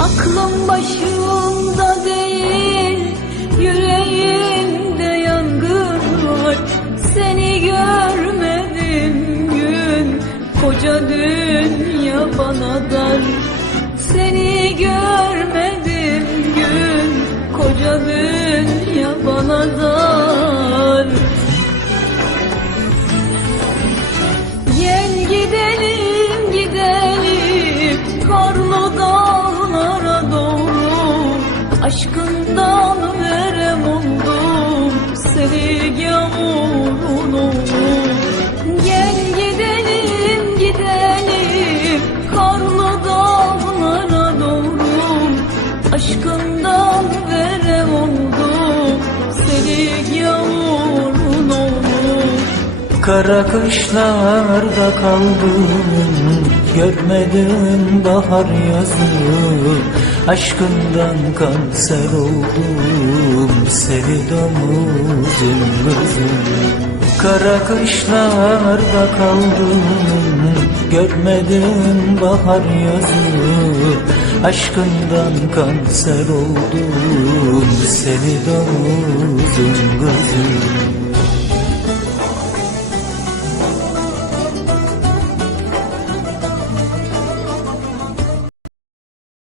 Aklım başımda değil Yüreğimde yangın var. Seni görmedim gün Koca dünya bana dar. Seni görmedim gün Koca dünya bana dar. Aşkından verem oldum seni yağmurun Kara kışlarda kaldım. Görmedim bahar yazı. Aşkından kanser oldum. Seni domuzun kızı Kara kışlarda kaldım. Görmedim bahar yazı. Aşkından kanser oldum. Seni domuzun kızı